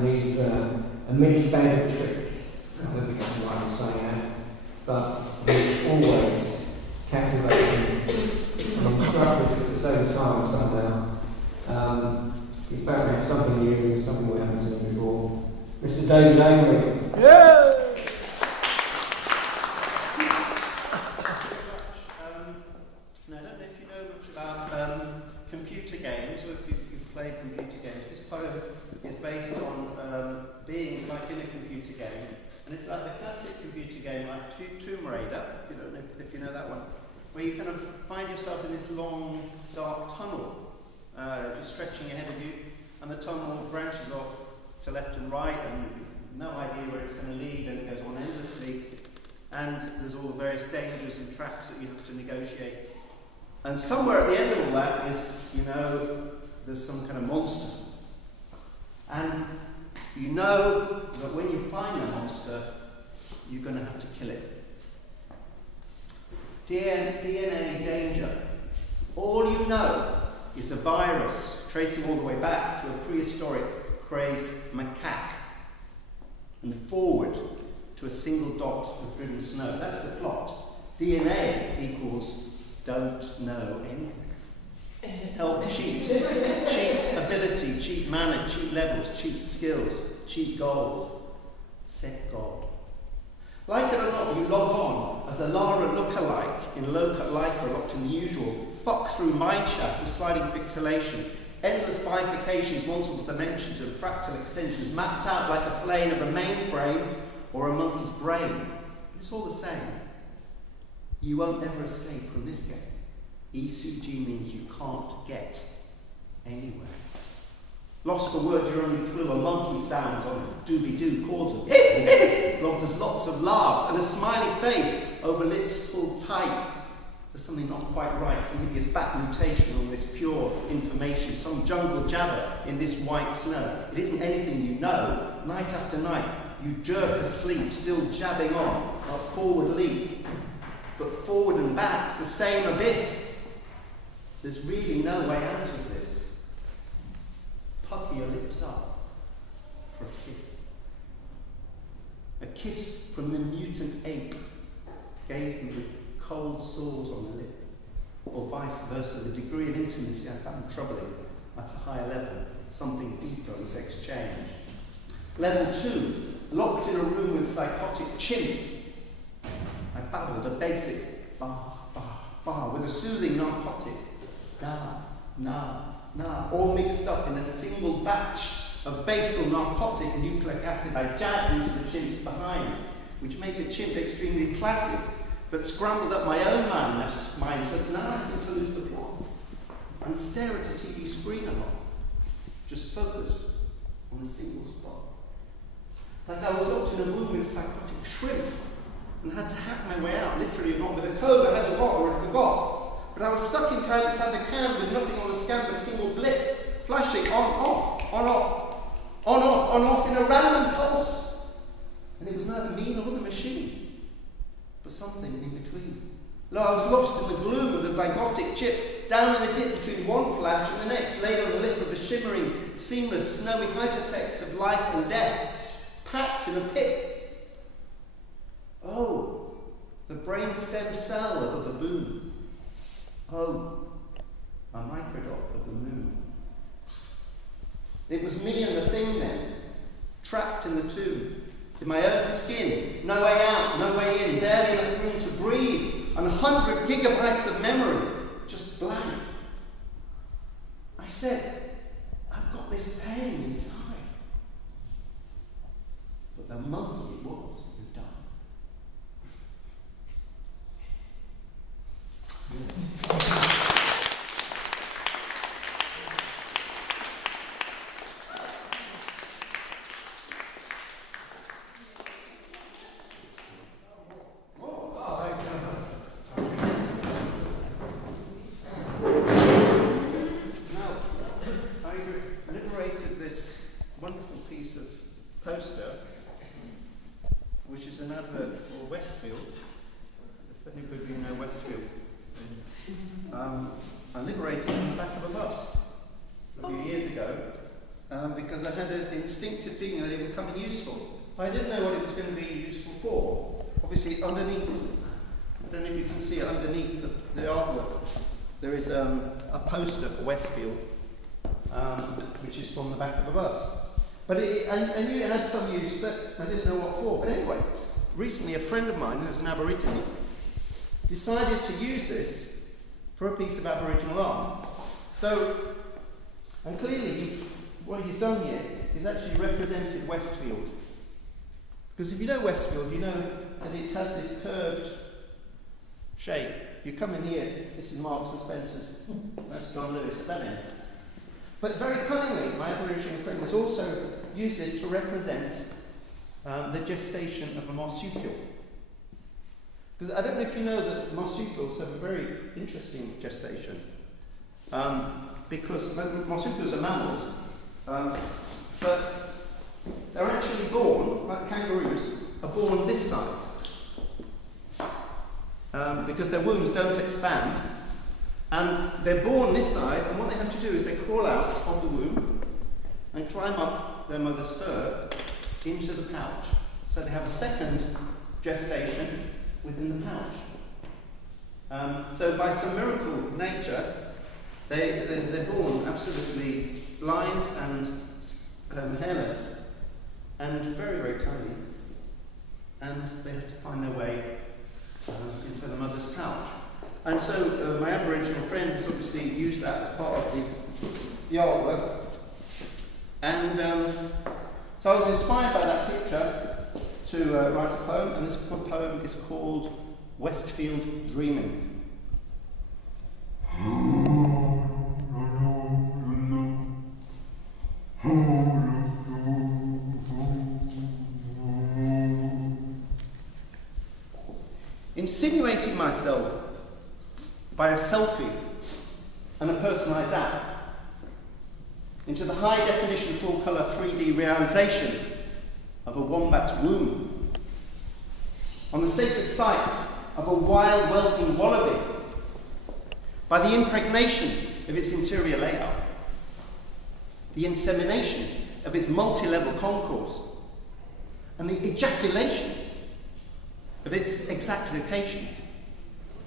and he's a mixed bag of tricks. I don't think that's why I'm saying that, but he's always captivating and instructive at the same time somehow. He's bound to have something new and something we haven't seen before. Mr. David Amery. Yeah! Now, I don't know if you know much about computer games, or if you've played computer games. This poem is based on being like in a computer game, and it's like the classic computer game, like Tomb Raider, if you know that one, where you kind of find yourself in this long, dark tunnel, just stretching ahead of you, and the tunnel branches off to left and right, and no idea where it's going to lead, and it goes on endlessly, and there's all the various dangers and traps that you have to negotiate. And somewhere at the end of all that is, there's some kind of monster. And you know that when you find the monster, you're going to have to kill it. DNA danger. All you know is a virus tracing all the way back to a prehistoric crazed macaque and forward to a single dot of driven snow. That's the plot. DNA equals don't know anything. Help cheat. Cheat ability, cheat mana, cheat levels, cheat skills, cheat gold. Set God. Like it or not, you log on as a Lara lookalike in low-cut Lycra locked in the usual fuck-through mineshaft of sliding pixelation, endless bifurcations, multiple dimensions and fractal extensions mapped out like the plane of a mainframe or a monkey's brain. But it's all the same. You won't ever escape from this game. E-C-G means you can't get anywhere. Lost for words, your only clue are monkey sounds on doobie-doo chords of logged as lots of laughs and a smiley face over lips pulled tight. There's something not quite right, some hideous back mutation on this pure information, some jungle jabber in this white snow. It isn't anything you know. Night after night, you jerk asleep, still jabbing on, like forward leap. But forward and back's the same abyss. There's really no way out of this. Pucker your lips up for a kiss. A kiss from the mutant ape gave me the cold sores on the lip, or vice versa. The degree of intimacy I found troubling at a higher level. Something deeper was exchanged. Level 2, locked in a room with psychotic chimp. I babbled a basic bar, bar, bar with a soothing narcotic. Nah, all mixed up in a single batch of basal narcotic nucleic acid I jabbed into the chimp's behind, which made the chimp extremely classic, but scrambled up my own mind so that now I seem to lose the plot and stare at a TV screen a lot, just focus on a single spot. Like I was locked in a room with psychotic shrimp and had to hack my way out, literally not with a code I hadn't got or had forgot. But I was stuck inside the can with nothing on the scan but a single blip, flashing on, off, on, off, on, off, on, off in a random pulse. And it was neither me nor the machine, but something in between. Lo, I was lost in the gloom of a zygotic chip, down in the dip between one flash and the next, laid on the lip of a shimmering, seamless, snowy hypertext of life and death, packed in a pit. Oh, the brain stem cell of a baboon. Oh, a microdot of the moon. It was me and the thing then, trapped in the tomb, in my own skin, no way out, no way in, barely enough room to breathe, and 100 gigabytes of memory, just blank. I said, I've got this pain inside. But the monkey it was who died. because I had an instinctive feeling that it would come in useful. But I didn't know what it was going to be useful for. Obviously, underneath, I don't know if you can see it underneath the artwork, there is a poster for Westfield, which is from the back of a bus. But I knew it had some use, but I didn't know what for. But anyway, recently a friend of mine, who's an Aborigine, decided to use this for a piece of Aboriginal art. So, and clearly what he's done here is actually represented Westfield. Because if you know Westfield, you know that it has this curved shape. You come in here, this is Marks and Spencer's, that's John Lewis at that end. But very cunningly, my Aboriginal friend has also used this to represent the gestation of a marsupial. Because I don't know if you know that marsupials have a very interesting gestation. Because marsupials are mammals, but they're actually born, like kangaroos, are born this size. Because their wombs don't expand. And they're born this size, and what they have to do is they crawl out of the womb and climb up their mother's fur into the pouch. So they have a second gestation within the pouch. So by some miracle of nature, they're born absolutely blind and hairless, and very, very tiny. And they have to find their way into the mother's pouch. And so my Aboriginal friend has obviously used that as part of the artwork. And so I was inspired by that picture to write a poem, and this poem is called Westfield Dreaming. Insinuating myself by a selfie and a personalised app into the high-definition, full-colour 3D realisation of a wombat's womb, on the sacred site of a wild, whelping wallaby, by the impregnation of its interior layout, the insemination of its multi-level concourse, and the ejaculation of its exact location,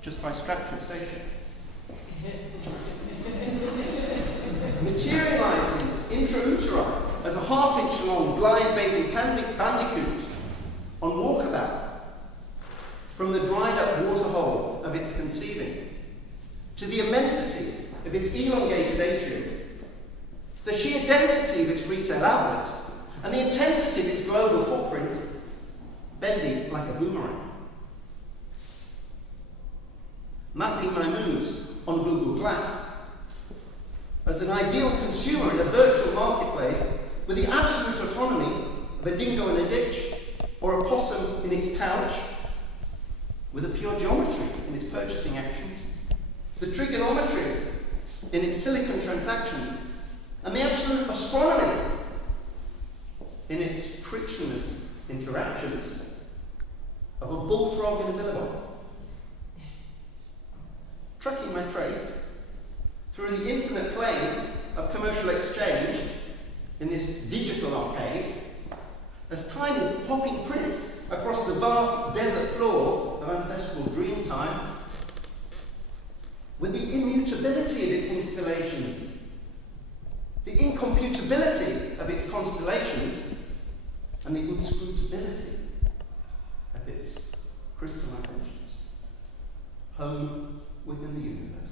just by Stratford Station. Materialising intra-utero as a half-inch long blind baby bandicoot on walkabout from the dried up waterhole of its conceiving to the immensity of its elongated atrium, the sheer density of its retail outlets, and the intensity of its global footprint, bending like a boomerang. Mapping my moves on Google Glass as an ideal consumer in a virtual marketplace with the absolute autonomy of a dingo in a ditch or a possum in its pouch, with a pure geometry in its purchasing actions, the trigonometry in its silicon transactions, and the absolute astronomy in its frictionless interactions of a bullfrog in a billabong. Tracking my trace through the infinite planes of commercial exchange in this digital arcade, as tiny popping prints across the vast desert floor of ancestral dream time, with the immutability of its installations, the incomputability of its constellations, and the inscrutability of its crystallizations. Home within the universe.